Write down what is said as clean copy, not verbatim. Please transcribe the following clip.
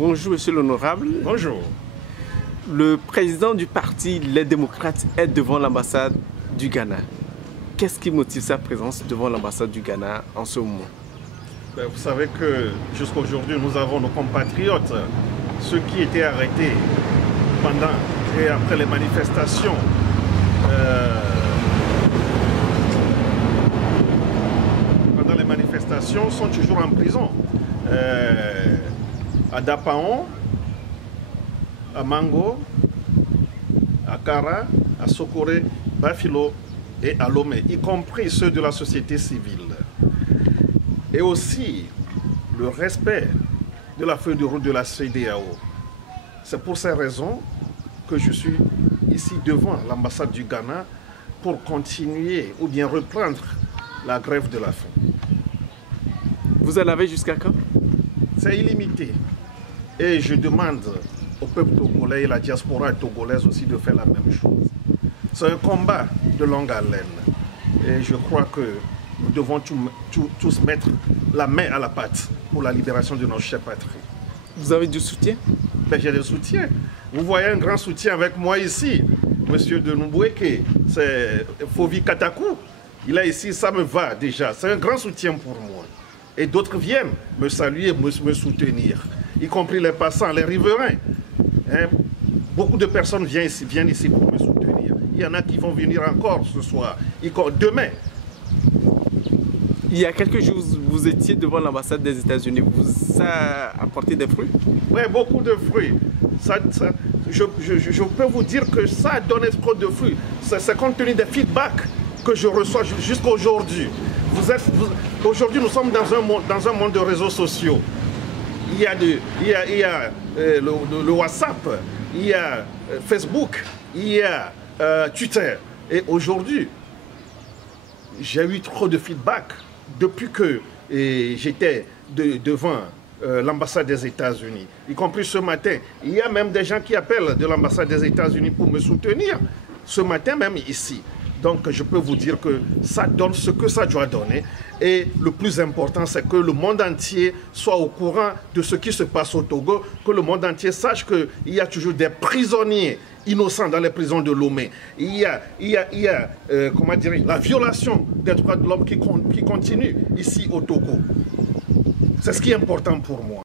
Bonjour, monsieur l'honorable. Bonjour. Le président du parti Les Démocrates est devant l'ambassade du Ghana. Qu'est-ce qui motive sa présence devant l'ambassade du Ghana en ce moment? Vous savez que jusqu'à aujourd'hui, nous avons nos compatriotes, ceux qui étaient arrêtés pendant et après les manifestations. Pendant les manifestations, sont toujours en prison. À Dapaon, à Mango, à Kara, à Sokoré, Bafilo et à Lomé, y compris ceux de la société civile. Et aussi le respect de la feuille de route de la CEDEAO. C'est pour ces raisons que je suis ici devant l'ambassade du Ghana pour continuer ou bien reprendre la grève de la faim. Vous en avez jusqu'à quand? C'est illimité. Et je demande au peuple togolais et la diaspora togolaise aussi de faire la même chose. C'est un combat de longue haleine. Et je crois que nous devons tous mettre la main à la pâte pour la libération de notre chère patrie. Vous avez du soutien? J'ai du soutien. Vous voyez un grand soutien avec moi ici. Monsieur de Nouboueke, c'est Fovi Katakou. Il est ici, ça me va déjà. C'est un grand soutien pour moi. Et d'autres viennent me saluer, me soutenir. Y compris les passants, les riverains. Hein? Beaucoup de personnes viennent ici pour me soutenir. Il y en a qui vont venir encore ce soir, demain. Il y a quelques jours, vous étiez devant l'ambassade des États-Unis. Ça a apporté des fruits? Oui, beaucoup de fruits. Je peux vous dire que ça a donné trop de fruits. C'est compte tenu des feedbacks que je reçois jusqu'à aujourd'hui. Aujourd'hui, nous sommes dans un monde de réseaux sociaux. Il y a le WhatsApp, il y a Facebook, il y a Twitter. Et aujourd'hui, j'ai eu trop de feedback depuis que j'étais devant l'ambassade des États-Unis. Y compris ce matin, il y a même des gens qui appellent de l'ambassade des États-Unis pour me soutenir. Ce matin même ici. Donc je peux vous dire que ça donne ce que ça doit donner. Et le plus important, c'est que le monde entier soit au courant de ce qui se passe au Togo, que le monde entier sache qu'il y a toujours des prisonniers innocents dans les prisons de Lomé. Il y a comment dire, la violation des droits de l'homme qui continue ici au Togo. C'est ce qui est important pour moi.